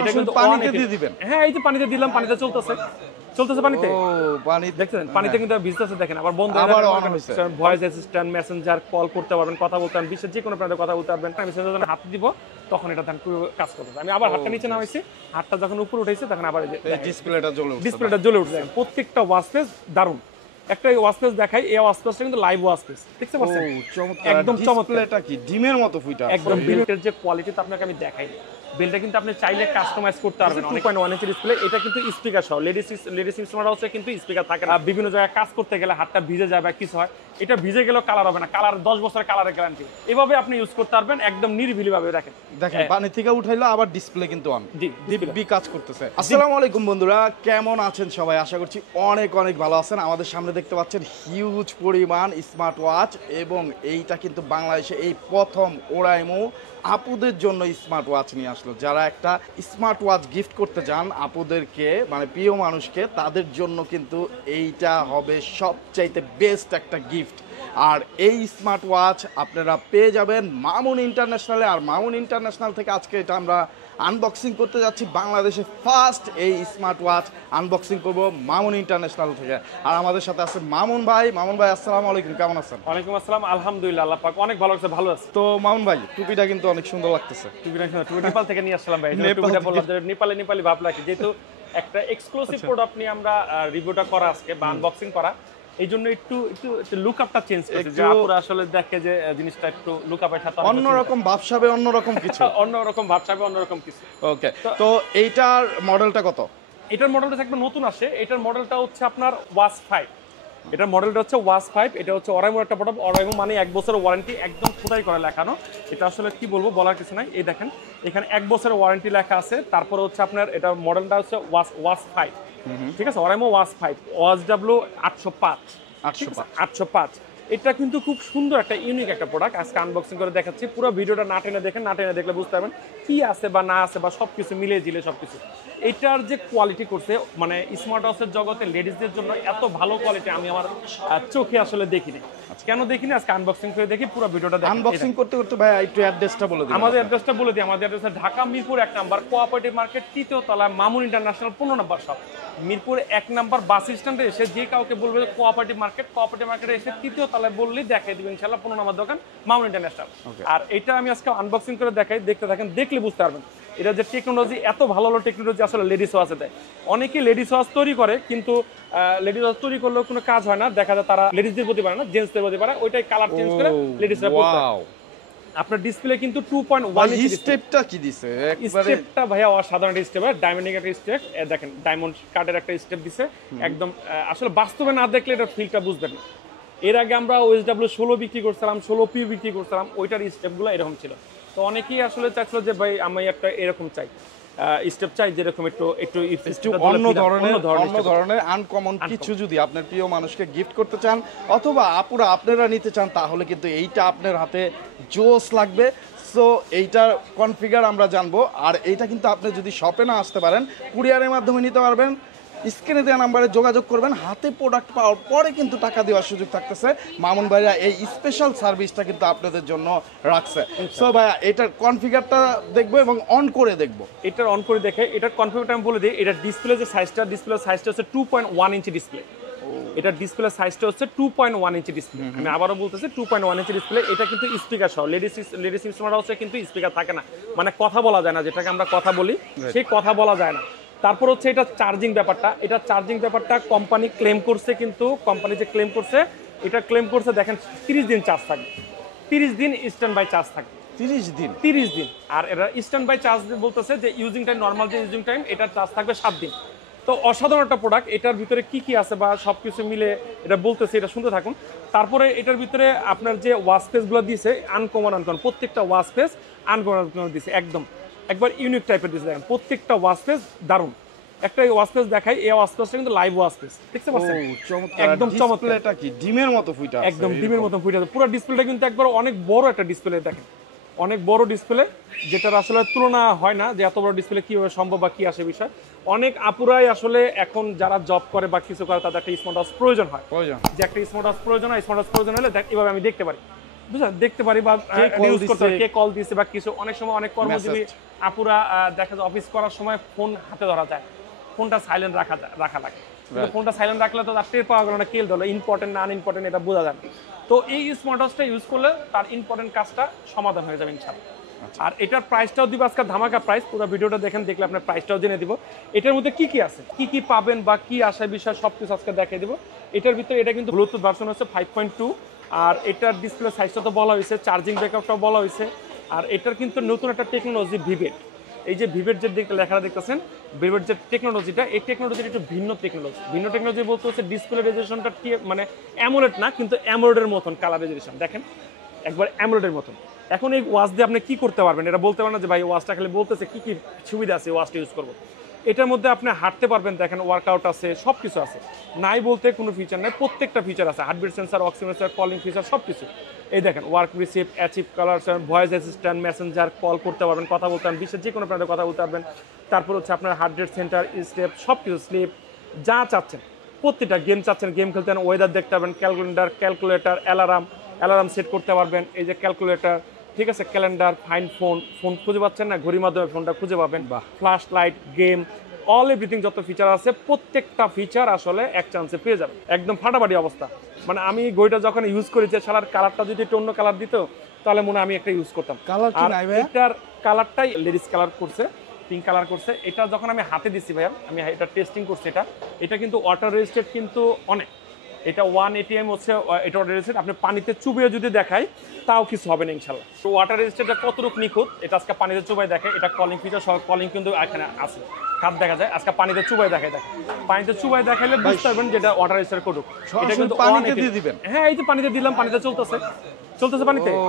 এটা কিন্তু পানিতে দিয়ে দিবেন? হ্যাঁ, এই যে পানিতে দিলাম, পানিতে চলতেছে পানিতে। ও পানি দেখছেন পানিতে কিন্তু ভিজতেছে, দেখেন। আবার বন্ধ আবার অন হইছে। ভয়েস অ্যাসিস্ট্যান্ট, মেসেঞ্জার, কল করতে পারবেন, কথা বলতে পারবেন, বিশ্বের যে কোনো প্রান্তে কথা বলতে পারবেন। আমি সেটা যখন হাত দিব তখন এটা ধান পুরো কাজ করতেছে। আমি আবার হাতটা নিচে নামাইছি, হাতটা যখন উপরে উঠেছে তখন আবার ডিসপ্লেটা জ্বলে উঠছে। ডিসপ্লেটা জ্বলে উঠছে। প্রত্যেকটা ওয়াচ পেজ দারুণ। একটা ওয়াচ পেজ দেখাই, এই ওয়াচ পেজটা কিন্তু লাইভ ওয়াচ পেজ, দেখতে পাচ্ছেন? চমৎকার। একদম চমৎকার। ডিসপ্লেটা কি ডিমের মতো ফুটা? একদম বিল্টের যে কোয়ালিটি আপনাকে আমি দেখাই, বেলটা কিন্তু আপনি চাইলে কাস্টমাইজ করতে পারবেন। 2.1 ইঞ্চি ডিসপ্লে, এটা কিন্তু স্পিকার সহ। লেডিস ইনস্ট্রুমেন্ট হাউসে কিন্তু স্পিকার থাকে না। বিভিন্ন জায়গায় কাজ করতে গেলে হাতটা ভিজে যায় বা কিছু হয়, এটা ভিজে গেলেও কালার হবে না। কালার 10 বছরের কালারের গ্যারান্টি। এভাবে আপনি ইউজ করতে পারবেন, একদম নিরিবিলি ভাবে রাখেন। দেখেন পানি থেকে উঠাইলো আবার ডিসপ্লে কিন্তু অন, জি, দিব্যি কাজ করতেছে। আসসালামু আলাইকুম বন্ধুরা, কেমন আছেন সবাই? আশা করছি অনেক অনেক ভালো আছেন। আমাদের সামনে দেখতে পাচ্ছেন হিউজ পরিমাণ স্মার্ট ওয়াচ, এবং এইটা কিন্তু বাংলাদেশে এই প্রথম ওরাইমো আপুদের জন্য স্মার্ট ওয়াচ নিয়ে আসলো। যারা একটা স্মার্ট ওয়াচ গিফট করতে চান আপুদেরকে, মানে প্রিয় মানুষকে, তাদের জন্য কিন্তু এইটা হবে সবচাইতে বেস্ট একটা গিফট। আর এই স্মার্ট ওয়াচ আপনারা পেয়ে যাবেন মামুন ইন্টারন্যাশনালে। আর মামুন ইন্টারন্যাশনাল থেকে আজকে এটা আমরা আনবক্সিং করতে যাচ্ছি। বাংলাদেশে ফার্স্ট এই স্মার্ট ওয়াচ আনবক্সিং করব মামুন ইন্টারন্যাশনাল থেকে। আর আমাদের সাথে আছে মামুন ভাই। মামুন ভাই আসসালামু আলাইকুম, কেমন আছেন? ওয়ালাইকুম আসসালাম, আলহামদুলিল্লাহ, আল্লাহ পাক অনেক ভালো আছে, ভালো আছে। তো মামুন ভাই, টুপিটা কিন্তু অনেক সুন্দর লাগতেছে। টুপিটা নেপাল থেকে নিয়ে আসলাম ভাই। টুপিটা বললাম যে নেপালি ভাব লাগে, যেহেতু একটা এক্সক্লুসিভ প্রোডাক্ট নিয়ে আমরা রিভিউটা করা আজকে বা আনবক্সিং করা, এই জন্য একটু লুক আপটা চেঞ্জ করেছে, যে আপুরা আসলে দেখে যে জিনিসটা একটু লুক আপের সাথে অন্যরকম ভাবসাবে, অন্যরকম কিছু। অন্যরকম ভাবসাবে, অন্যরকম কিছু। ওকে, তো এইটার মডেলটা কত? এটার মডেলটা একদম নতুন আসে। এটার মডেলটা হচ্ছে আপনার ওয়াচ 5। এটার মডেলটা হচ্ছে ওয়াচ 5। এটা হচ্ছে অরাইমো একটা প্রোডাক্ট। অরাইমো মানে 1 বছরের ওয়ারেন্টি, একদম খোদাই করে লেখানো। এটা আসলে কি বলবো, বলার কিছু নাই। এই দেখেন এখানে 1 বছরের ওয়ারেন্টি লেখা আছে। তারপরে হচ্ছে আপনার এটা মডেলটা হচ্ছে ওয়াচ 5, ঠিক আছে? অরাইমো ওয়াচ 5, OSW 805। এটা কিন্তু খুব সুন্দর একটা ইউনিক একটা প্রোডাক্ট। আজকে আনবক্সিং করে দেখাচ্ছি। পুরো ভিডিওটা না টেনে দেখেন, না টেনে দেখলে বুঝতে পারবেন কি আছে বা না আছে, বা সবকিছু মিলিয়ে ঝিলে সবকিছু। এটার যে কোয়ালিটি করছে, মানে স্মার্ট ওয়াচের জগতে লেডিসদের জন্য এত ভালো কোয়ালিটি আমি আমার চোখে আসলে দেখিনি। কেন দেখিনি, আজকে আনবক্সিং করে দেখি। পুরো ভিডিওটা দেখেন। আনবক্সিং করতে করতে ভাই একটু অ্যাড্রেসটা বলে দিন। আমাদের অ্যাড্রেসটা বলে দিই। আমাদের address Dhaka Mirpur 1 number, cooperative market 3য় তলা, Mamun international 15 number shop. Mirpur 1 number bus স্ট্যান্ডে এসে যে কাউকে বলবে কোঅপারেটিভ মার্কেটে এসে 3য় তলায় বললেই দেখাই দিবেন ইনশাআল্লাহ 15 নাম্বার দোকান মামুন ইন্টারন্যাশনাল। আর এটা আমি আজকে আনবক্সিং করে দেখাই, দেখতে থাকেন, দেখলে বুঝতে পারবেন এটা যে টেকনোলজি, এত ভালো ভালো টেকনোলজি আসলে লেডিস ওয়াচে দেয়। অনেকেই লেডিস ওয়াচ তৈরি করে, কিন্তু লেডিস ওয়াচ তৈরি করলেও কোনো কাজ হয় না। দেখা যায় তারা লেডিসদের প্রতি পারে না, জেন্টসদের প্রতি পারে। ওইটাই কালার চেঞ্জ করে লেডিসরা পড়তে পারে। আপনার ডিসপ্লে কিন্তু 2.1 ইঞ্চি। স্টেপটা কি দিছে? স্টেপটা ভাইয়া অসাধারণ স্টেপ, ডায়মন্ডিং একটা স্টেপ। দেখেন ডায়মন্ড কার্ডের একটা স্টেপ দিছে। একদম আসলে বাস্তবে না দেখলে এটার ফিলটা বুঝবেন না। এর আগে আমরা OSW 16 বিক্রি করছিলাম, 16P বিক্রি করছিলাম, ওইটার স্টেপগুলো এরকম ছিল। তো অনেকেই আসলে চাইছিল যে ভাই আমি একটা এরকম চাই, স্টেপ চাই যেরকম একটু অন্য ধরনের আনকমন কিছু যদি আপনার প্রিয় মানুষকে গিফট করতে চান, অথবা আপুরা আপনারা নিতে চান, তাহলে কিন্তু এইটা আপনার হাতে জোস লাগবে। সো এইটার কনফিগার আমরা জানবো। আর এইটা কিন্তু আপনি যদি শপে না আসতে পারেন, কুরিয়ারের মাধ্যমে নিতে পারবেন। স্ক্রিনে দেওয়া নাম্বারে যোগাযোগ করবেন। হাতে প্রোডাক্ট পাওয়ার পরে কিন্তু টাকা দেওয়ার সুযোগ থাকতেছে। মামুন ভাইয়া এই স্পেশাল সার্ভিসটা কিন্তু আপনাদের জন্য রাখছে। সো ভাইয়া এটার কনফিগারটা দেখবো এবং অন করে দেখবো। এটার অন করে দেখে এটার কনফিগারটা আমি বলে দিই। এটার ডিসপ্লে যে সাইজটা, ডিসপ্লে সাইজটা হচ্ছে 2.1 ইঞ্চি ডিসপ্লে। এটার ডিসপ্লে সাইজটা হচ্ছে 2.1 ইঞ্চি ডিসপ্লে। আমি আবারও বলতেছি 2.1 ইঞ্চি ডিসপ্লে। এটা কিন্তু স্পিকার সহ। লেডিস ইনস্ট্রুমেন্ট হাউসে কিন্তু স্পিকার থাকে না, মানে কথা বলা যায় না, যেটাকে আমরা কথা বলি সেই কথা বলা যায় না। তারপর হচ্ছে এটা চার্জিং ব্যাপারটা কোম্পানি ক্লেম করছে, কিন্তু কোম্পানি যে ক্লেম করছে, এটা ক্লেম করছে দেখেন 30 দিন চার্জ থাকবে। 30 দিন স্ট্যান্ড বাই চার্জ থাকবে। 30 দিন। আর এটা স্ট্যান্ড বাই চার্জ বলতেছে যে ইউজিং টাইম, নর্মাল যে ইউজিং টাইম, এটার চার্জ থাকবে 7 দিন। তো অসাধারণ একটা প্রোডাক্ট। এটার ভিতরে কি কি আছে বা সবকিছু মিলে এটা বলতেছে, এটা শুনতে থাকুন। তারপরে এটার ভিতরে আপনার যে ওয়াচ পেজগুলো দিয়েছে আনকমন, প্রত্যেকটা ওয়াচ পেজ আনকমন দিয়েছে, একবার ইউনিক টাইপের দিয়েছে। দেখেন প্রত্যেকটা ওয়াচ পেজ দারুণ। একটা ওয়াচ পেজ দেখাই, এই ওয়াচ পেজটা কিন্তু লাইভ ওয়াচ পেজ, দেখতে পাচ্ছেন? একদম চমৎকার। এটা কি ডিমের মতো ফুটা? একদম ডিমের মতো ফুটা। পুরো ডিসপ্লেটা কিন্তু একবার অনেক বড় একটা ডিসপ্লে, দেখেন অনেক বড় ডিসপ্লে, যেটার আসলে তুলনা হয় না যে এত বড় ডিসপ্লে কিভাবে সম্ভব বা কি আসে বিষয়। অনেক আপুরাই আসলে এখন যারা জব করে বা কিছু করে, তাদের একটা স্মার্ট ওয়াচ প্রয়োজন হয়, যে একটা স্মার্ট ওয়াচ প্রয়োজন হয়। স্মার্ট ওয়াচ প্রয়োজন হলে এভাবে আমি দেখতে পারি। বুঝলেন, দেখতে পারি বা কে call ইউজ করতে পারি, দিছে, কে কল দিছে বা কিছু। অনেক সময় অনেক কর্মজীবী আপুরা দেখা যায় অফিস করার সময় ফোন হাতে ধরা যায়, ফোনটা সাইলেন্ট রাখা লাগে, কিন্তু ফোনটা সাইলেন্ট রাখলে তো তার টের পাওয়া গেল না কেল ধরলো, ইম্পর্টেন্ট না আনইম্পর্টেন্ট এটা বোঝা যায় না। তো এই স্মার্ট ওয়াচটা ইউজ করলে তার ইম্পর্টেন্ট কাজটা সমাধান হয়ে যাবে ইনশাআল্লাহ। আর এটার প্রাইসটাও দিব আজকে ধামাকা প্রাইস, পুরো ভিডিওটা দেখেন, দেখলে আপনার প্রাইসটাও জেনে দিব। এটার মধ্যে কি কি আছে, কি কি পাবেন বা কি আসার বিষয় সবকিছু আজকে দেখিয়ে দিব। এটার ভিতরে এটা কিন্তু ব্লুটুথ ভার্সন হচ্ছে 5.2, আর এটার ডিসপ্লে সাইজটা তো বলা হয়েছে, চার্জিং ব্যাকআপটাও বলা হয়েছে। আর এটার কিন্তু নতুন একটা টেকনোলজি ভিভেট, এই যে ভিভেট যে লেখাটা দেখতেছেন, ভিভেট যে টেকনোলজিটা, এই টেকনোলজিটা একটু ভিন্ন টেকনোলজি। ভিন্ন টেকনোলজি বলতে হচ্ছে ডিসপ্লে রেজোলিউশনটা মানে অ্যামোলেড না, কিন্তু অ্যামোলেডের মতন কালার রেজোলিউশন, দেখেন একবার অ্যামোলেডের মতন। এখন এই ওয়াচ দিয়ে আপনি কি করতে পারবেন, এটা বলতে পারেন না যে ভাই ওয়াচটা খালি বলতেছে কি কি সুবিধা আছে ওয়াচটা ইউজ করবো। এটার মধ্যে আপনি হাঁটতে পারবেন, দেখেন ওয়ার্কআউট আছে, সব কিছু আছে, নাই বলতে কোনো ফিচার নাই, প্রত্যেকটা ফিচার আছে, heartbeat sensor, oximeter, calling feature, সব কিছু। এই দেখেন work receive, achieve colour, voice assistant, messenger, call করতে পারবেন, কথা বলতে পারবেন, বিশ্বের যে কোনো প্রান্তে কথা বলতে পারবেন। তারপর হচ্ছে আপনার হার্ট রেট সেন্টার, স্টেপ, সব কিছু, স্লিপ, যা চাচ্ছেন প্রত্যেকটা, গেম চাচ্ছেন গেম খেলতে পারেন, ওয়েদার দেখতে পারবেন, ক্যালকুলেটর, অ্যালার্ম সেট করতে পারবেন, এই যে ক্যালকুলেটর, ঠিক আছে, ক্যালেন্ডার, ফোন খুঁজে পাচ্ছেন না, ঘড়ির মাধ্যমে ফোনটা খুঁজে পাবেন, flash light, game, all everything যত ফিচার আছে প্রত্যেকটা ফিচার আসলে এক চান্সে পেয়ে যাবেন, একদম ফাটাফাটি অবস্থা। মানে আমি ঘড়িটা যখন ইউজ করি যে শালার কালারটা যদি একটু অন্য কালার দিত তাহলে মনে হয় আমি একটা ইউজ করতাম। কালার কি নাই ভাই? এটার কালারটাই লেডিস কালার করছে, পিঙ্ক কালার করছে। এটা যখন আমি হাতে দিচ্ছি ভাইয়া, আমি এটা টেস্টিং করছি, এটা কিন্তু ওয়াটার রেজিস্টেড কিন্তু অনেক, এটা 1 ATM হচ্ছে, এটা ওয়াটার রেজিস্টেড। আপনি পানিতে চুবিয়ে যদি দেখাই তাও কিছু হবে না ইনশাল্লাহ। তো ওয়াটার রেজিস্টেডটা কতটুকু নিখুঁত এটা আজকে পানিতে চুবাই দেখে, এটা কলিং ফিচার সহ, কলিং কিন্তু এখানে আছে, হাত দেখা যায়, আজকে পানিতে চুবাই দেখাই, পানিতে চুবাই দেখাইলে বুঝতে পারবেন যে এটা ওয়াটার রেজিস্টেড কতটুকু। এটা কিন্তু পানিতে দিয়ে দিবেন? হ্যাঁ, এই যে পানিতে দিলাম, পানিতে চলতেছে পানিতে, ও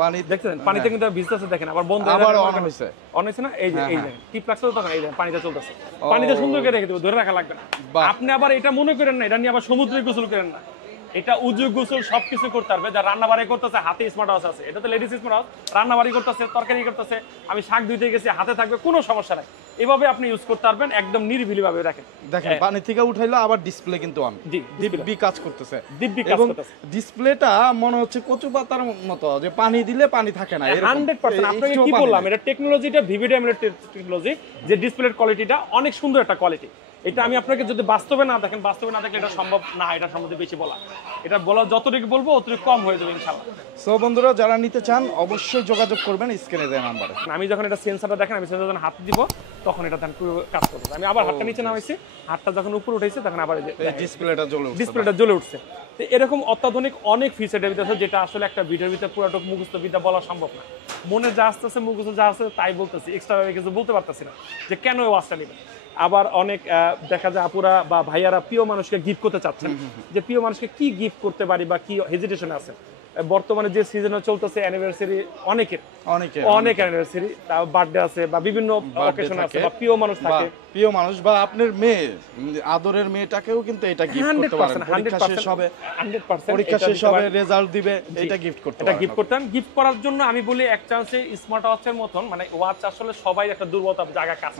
পানি দেখছেন পানিতে কিন্তু ভিজতেছে, দেখেন আবার বন্ধ আবার অন হইছে, অন হইছে না, এই যে এই দেখেন টিপ লাগছে তো, তখন এই দেখেন পানিতে চলতেছে, পানিতে সুন্দর করে রেখে দেবো, ধরে রাখা লাগবে না। আপনি আবার এটা মনে করেন না এটা নিয়ে আবার সমুদ্রে গোসল করেন না, এটা উজু গোসল সবকিছু করতে পারবে। যা রান্না বাড়ি করতেছে হাতে স্মার্ট ওয়াচ আছে, এটা তো লেডিস স্মার্ট ওয়াচ, রান্না বাড়ি করতেছে, তরকারি করতেছে, আমি শাক ধুইতে গেছি হাতে থাকবে, কোনো সমস্যা নাই, এভাবে আপনি ইউজ করতে পারবেন একদম নিরিবিলি ভাবে। দেখেন পানি থেকে উঠাইলো আবার ডিসপ্লে কিন্তু অন, দিব্যি কাজ করতেছে, এবং ডিসপ্লেটা মনে হচ্ছে কচু পাতার মতো, যে পানি দিলে পানি থাকে না, 100%। আপনাকে কি বললাম, এটা টেকনোলজিটা ভিভিড এমএলইডি টেকনোলজি, যে ডিসপ্লের কোয়ালিটিটা অনেক সুন্দর একটা কোয়ালিটি। এটা আমি আপনাকে যদি বাস্তবে না দেখেন, বাস্তবে না দেখলে এটা সম্ভব না, এটা সম্বন্ধে বেশি বলা, এটা বলা যতটুকু বলবো অতটুকু কম হয়ে যাবে ইনশাআল্লাহ। সো বন্ধুরা যারা নিতে চান অবশ্যই যোগাযোগ করবেন স্ক্রিনে দেওয়া নাম্বারে। আমি যখন এটা সেন্সরটা দেখেন, আমি সেন্সর যখন হাত দিব তখন এটা কাজ করবে। আমি আবার হাতটা নিচে নামাইছি, হাতটা যখন উপরে উঠেছে তখন আবার ডিসপ্লেটা জ্বলে উঠছে। তো এরকম অত্যাধুনিক অনেক ফিচার আছে যেটা আসলে একটা ভিডিওর ভিতরে পুরোটুকু মুখস্থ বিদ্যা বলা সম্ভব না। মনে যা আসতেছে, মুখস্থ যা আসছে তাই বলতেছি, এক্সট্রা কিছু বলতে পারতেছি না যে কেন এই ওয়াচটা নেবেন। আবার অনেক দেখা যায় আপুরা বা ভাইয়ারা প্রিয় মানুষকে গিফট করতে চাচ্ছেন, যে প্রিয় মানুষকে কি গিফট করতে পারি বা কি হেজিটেশন আছে। বর্তমানে যে সিজনে চলতেছে অ্যানিভার্সারি, অনেক অ্যানিভার্সারি, তার বার্থডে আছে বা বিভিন্ন অকেশন আছে, বা প্রিয় মানুষ থাকে, প্রিয় মানুষ বা আপনার মেয়ে, আদরের মেয়েটাকেও কিন্তু এটা গিফট করতে পারেন। পরীক্ষা শেষ হবে, 100% পরীক্ষা শেষ হবে, রেজাল্ট দিবে, এটা গিফট করতে পারেন। এটা গিফট করতেন। গিফট করার জন্য আমি বলি এক চান্সে স্মার্ট ওয়াচের মতন, মানে ওয়াচ আসলে সবাই একটা দুর্বলতা জায়গা কাজ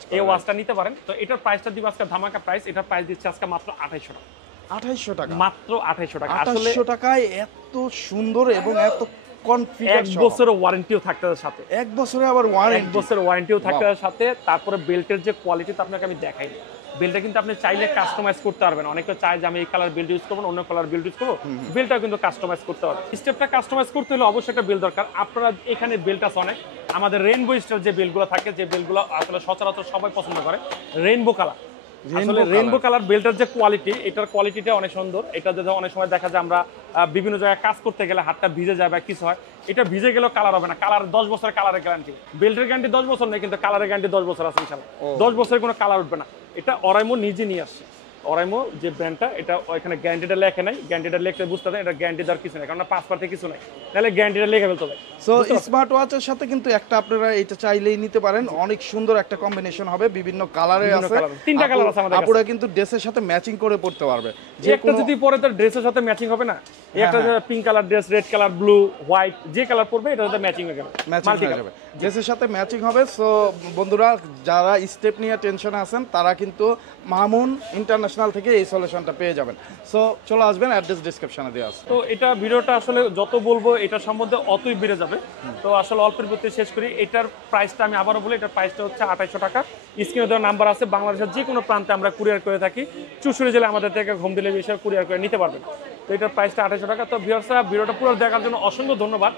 করে, এই ওয়াচটা নিতে পারেন। তো এটার প্রাইসটা দিব আজকে ধামাকা প্রাইস, এটার প্রাইস দিচ্ছে আজকে মাত্র 2800 টাকা। 2800 টাকা, মাত্র 2800 টাকা। 2800 টাকায় এত সুন্দর এবং এত কনফিগার, 1 বছরের ওয়ারেন্টিও থাকতে সাথে, 1 বছরে আবার 1 বছরের ওয়ারেন্টিও থাকতে সাথে। তারপরে বেল্টের যে কোয়ালিটি আপনাকে আমি দেখাই, বেল্টটা কিন্তু আপনি চাইলে কাস্টমাইজ করতে পারবেন। অনেকে চায় যে আমি এই কালার বেল্ট ইউজ করবো, অন্য কালার বেল্ট ইউজ করবো, বেল্টটা কিন্তু কাস্টমাইজ করতে পারবেন। স্টেপটা কাস্টমাইজ করতে হলে অবশ্যই একটা বেল্ট দরকার। আপনারা এখানে বেল্ট আছে অনেক, আমাদের রেইনবো স্টাইল যে বেল্টগুলো থাকে, যে বেল্টগুলো আসলে সচরাচর সবাই পছন্দ করে, রেইনবো কালার। আসলে রেইনবো কালার বেল্টের যে কোয়ালিটি, এটার কোয়ালিটিটা অনেক সুন্দর। এটা যদি অনেক সময় দেখা যায় আমরা বিভিন্ন জায়গায় কাজ করতে গেলে হাতটা ভিজে যায় বা কিছু হয়, এটা ভিজে গেলেও কালার হবে না। কালার 10 বছরের কালারের গ্যারান্টি, বেল্টের গ্যারান্টি 10 বছর নেই, কিন্তু কালারের গ্যারান্টি 10 বছর আছে ইনশাআল্লাহ। 10 বছরের কোনো কালার উঠবে না। এটা অরাইমো নিজে নিয়ে আসছে, অরাইমো যে ব্র্যান্ডটা, এটা এখানে গ্যারান্টিটা লেখে নাই, গ্যারান্টিটা লিখতে বুঝতে হবে এটা গ্যারান্টি দেওয়ার কিছু নাই, কারণ পাঁচ পার্টে কিছু নাই, তাহলে গ্যারান্টিটা লিখে ফেলতে হবে। সো স্মার্ট ওয়াচের সাথে কিন্তু একটা আপনারা এটা চাইলেই নিতে পারেন, অনেক সুন্দর একটা কম্বিনেশন হবে, বিভিন্ন কালারে আছে, 3টা কালার আছে আমাদের কাছে। আপুরা কিন্তু ড্রেসের সাথে ম্যাচিং করে পড়তে পারবে, যে একটা যদি পরে তার ড্রেসের সাথে ম্যাচিং হবে না, একটা pink colour dress, red colour, blue, white, যে কালার পরবে এটার সাথে ম্যাচিং হয়ে যাবে, ড্রেসের সাথে ম্যাচিং হবে। সো বন্ধুরা যারা স্টেপ নিয়ে টেনশনে আছেন তারা কিন্তু মামুন ইন্টারন্যাশনাল ইন্টারন্যাশনাল থেকে এই সলিউশনটা পেয়ে যাবেন। সো চলে আসবেন, অ্যাড্রেস ডিসক্রিপশনে দেওয়া আছে। তো এটা ভিডিওটা আসলে যত বলবো এটা সম্বন্ধে অতই বেড়ে যাবে। তো আসলে অল্পের প্রতি শেষ করি। এটার প্রাইসটা আমি আবারও বলি, এটার প্রাইসটা হচ্ছে 2800 টাকা। স্ক্রিনে দেওয়া নাম্বার আছে, বাংলাদেশের যে কোনো প্রান্তে আমরা কুরিয়ার করে থাকি। 64 জেলায় আমাদের থেকে হোম ডেলিভারি হিসেবে কুরিয়ার করে নিতে পারবেন। তো এটার প্রাইসটা 2800 টাকা। তো ভিউয়ার্সরা ভিডিওটা পুরো দেখার জন্য অসংখ্য ধন্যবাদ।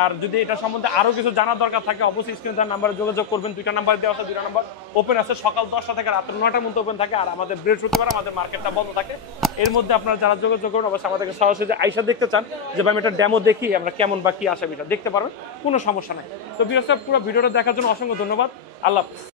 আর যদি এটা সম্বন্ধে আরও কিছু জানার দরকার থাকে অবশ্যই স্ক্রিনে দেওয়া নাম্বারে যোগাযোগ করবেন। 2টা নাম্বার দেওয়া আছে, 2টা নাম্বার ওপেন আছে, সকাল 10টা থেকে রাত 9টার মধ্যে ওপেন থাকে। আর আমাদের বৃহস্পতিবার আমাদের মার্কেটটা বন্ধ থাকে। এর মধ্যে আপনারা যারা যোগাযোগ করবেন অবশ্যই আমাদেরকে সরাসরি যে আইসা দেখতে চান যে ভাই আমি একটা ডেমো দেখি আমরা কেমন বা কি আসে এটা দেখতে পারবেন, কোনো সমস্যা নাই। তো ভিউয়ার্সরা পুরো ভিডিওটা দেখার জন্য অসংখ্য ধন্যবাদ। আল্লাহ হাফেজ।